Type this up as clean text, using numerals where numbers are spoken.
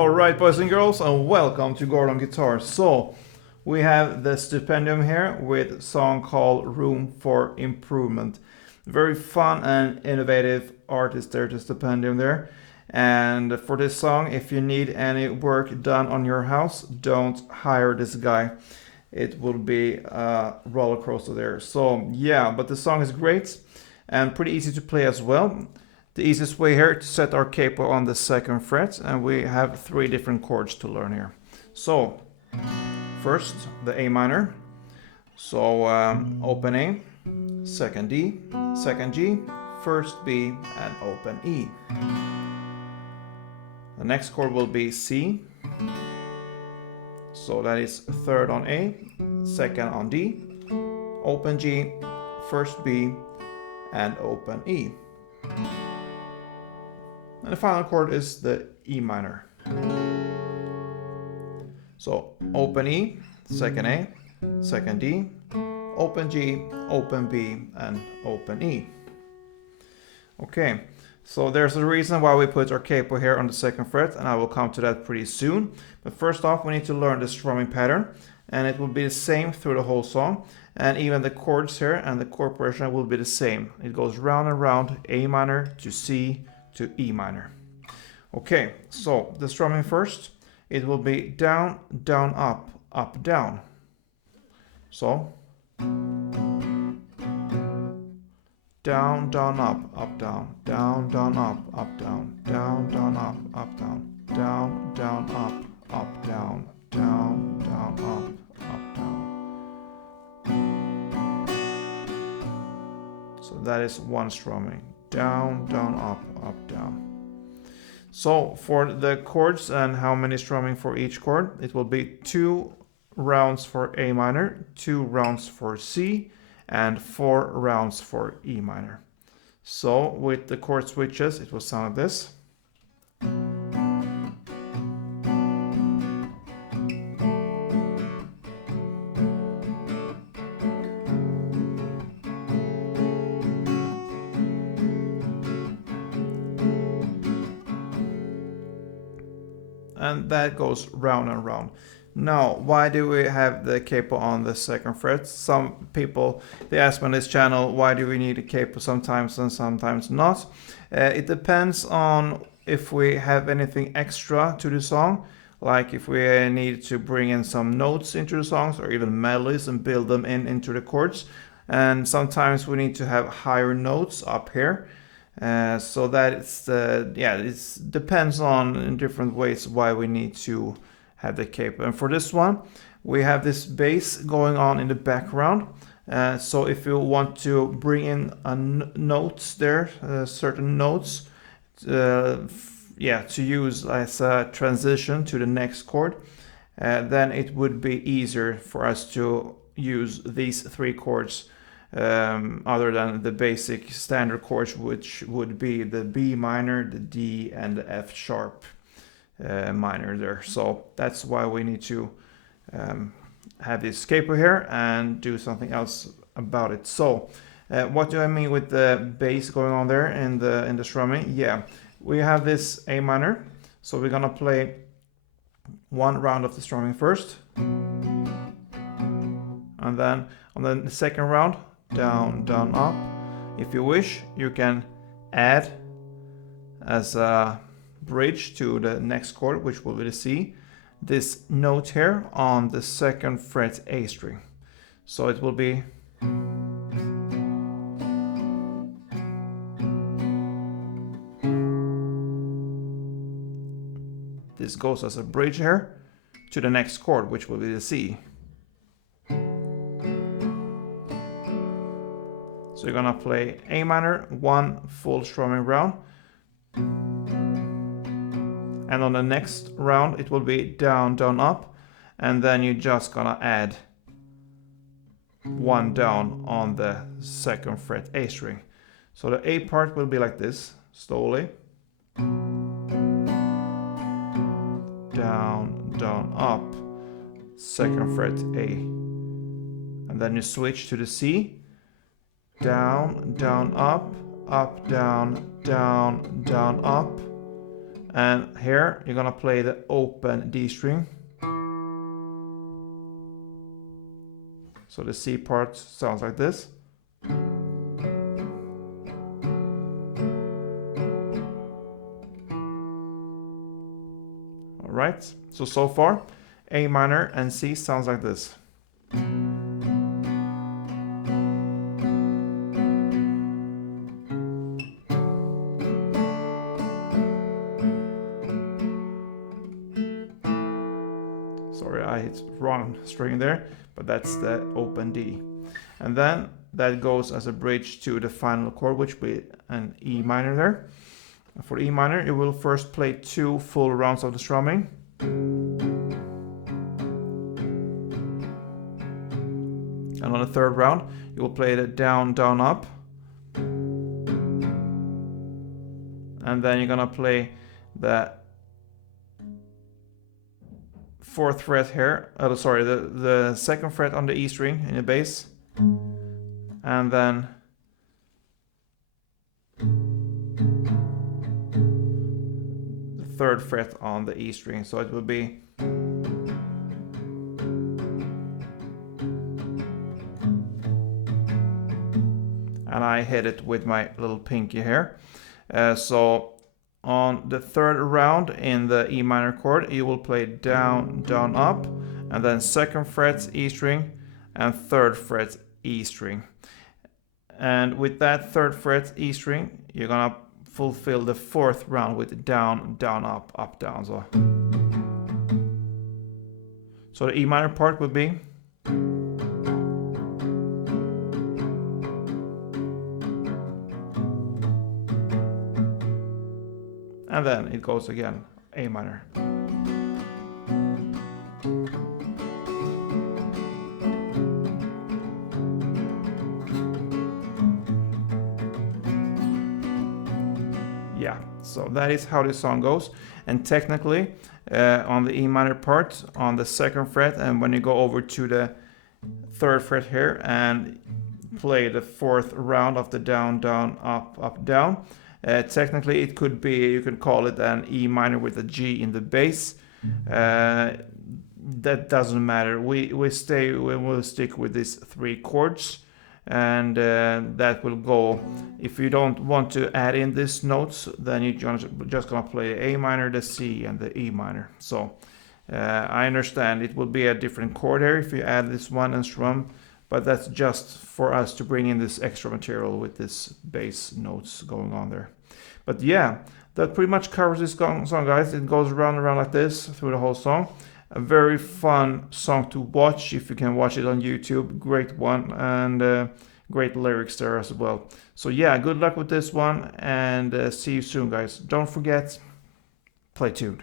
Alright, boys and girls, and welcome to Gordon Guitar. So, we have the Stupendium here with a song called Room for Improvement. Very fun and innovative artist there, the Stupendium there. And for this song, if you need any work done on your house, don't hire this guy. It will be a roller coaster there. So, yeah, but the song is great and pretty easy to play as well. The easiest way here to set our capo on the 2nd fret, and we have 3 different chords to learn here. So, first the A minor. So open A, 2nd D, 2nd G, 1st B, and open E. The next chord will be C. So that is 3rd on A, 2nd on D, open G, 1st B, and open E. And the final chord is the E minor. So open E, 2nd A, 2nd D, open G, open B, and open E. Okay, so there's a reason why we put our capo here on the 2nd fret, and I will come to that pretty soon. But first off, we need to learn the strumming pattern, and it will be the same through the whole song. And even the chords here and the chord progression will be the same. It goes round and round, A minor to C to E minor. Okay, so the strumming first, it will be down, down, up, up, down. So down, down, up, down, down, down, up, down, down, down, up, down, down, down, up, down, down, down, up, down. So that is one strumming. Down, down, up, down. So for the chords and how many strumming for each chord, it will be 2 rounds for A minor, 2 rounds for C, and 4 rounds for E minor. So with the chord switches, it will sound like this. And that goes round and round. Now, why do we have the capo on the 2nd fret? Some people, they ask me on this channel, why do we need a capo sometimes and sometimes not? It depends on if we have anything extra to the song, like if we need to bring in some notes into the songs or even melodies and build them into the chords. And sometimes we need to have higher notes up here. So that it's it depends on in different ways why we need to have the capo. And for this one, we have this bass going on in the background. So if you want to bring in notes there, certain notes, to use as a transition to the next chord, then it would be easier for us to use these 3 chords. Other than the basic standard chords, which would be the B minor, the D, and the F sharp minor there. So that's why we need to have this capo here and do something else about it. So what do I mean with the bass going on there in the strumming? Yeah, we have this A minor, so we're gonna play 1 round of the strumming first, and then on the 2nd round, down, down, up. If you wish, you can add as a bridge to the next chord, which will be the C, this note here on the 2nd fret A string. So it will be this goes as a bridge here to the next chord, which will be the C. So you're gonna play A minor, 1 full strumming round. And on the next round, it will be down, down, up. And then you're just gonna add 1 down on the 2nd fret A string. So the A part will be like this, slowly. Down, down, up, 2nd fret A. And then you switch to the C. Down, down, up, down, down, down, up, And here you're gonna play the open D string. So the C part sounds like this. Alright, so far A minor and C sounds like this. Sorry, I hit wrong string there, but that's the open D. And then that goes as a bridge to the final chord, which will be an E minor there. For E minor, you will first play 2 full rounds of the strumming. And on the third round, you will play the down, down, up. And then you're gonna play the 4th fret here, the 2nd fret on the E string in the bass, and then the 3rd fret on the E string, so it will be and I hit it with my little pinky here. So on the 3rd round in the E minor chord, you will play down, down, up, and then 2nd fret E string and 3rd fret E string. And with that 3rd fret E string, you're gonna fulfill the 4th round with down, down, up, down. So the E minor part would be and then it goes again, A minor. Yeah, so that is how this song goes. And technically, on the E minor part, on the 2nd fret, and when you go over to the 3rd fret here and play the 4th round of the down, down, up, down, technically it could be, you can call it an E minor with a G in the bass. That doesn't matter. We will stick with these 3 chords, and that will go. If you don't want to add in these notes, then you're just gonna play A minor, the C, and the E minor. So I understand it will be a different chord here if you add this one and strum, but that's just for us to bring in this extra material with this bass notes going on there. But yeah, that pretty much covers this song, guys. It goes around and around like this through the whole song. A very fun song to watch if you can watch it on YouTube. Great one, and great lyrics there as well. So yeah, good luck with this one, and see you soon, guys. Don't forget, play tuned.